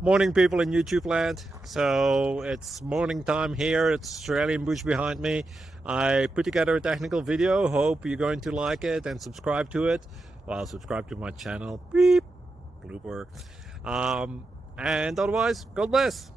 Morning, people in YouTube land. So it's morning time here. It's Australian bush behind me. I put together a technical video. Hope you're going to like it and subscribe to it. Well, subscribe to my channel. Beep. Blooper. And otherwise, God bless.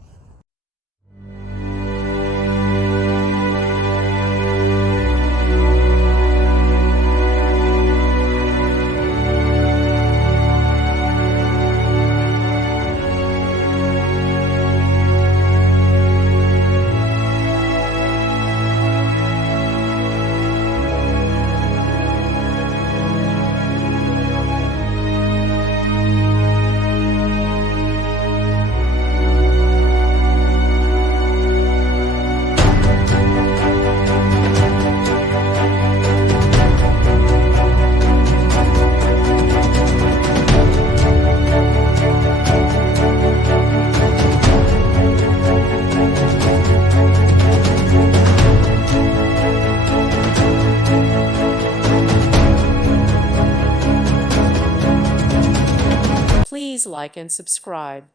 Please like and subscribe.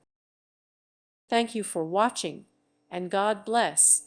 Thank you for watching, and God bless.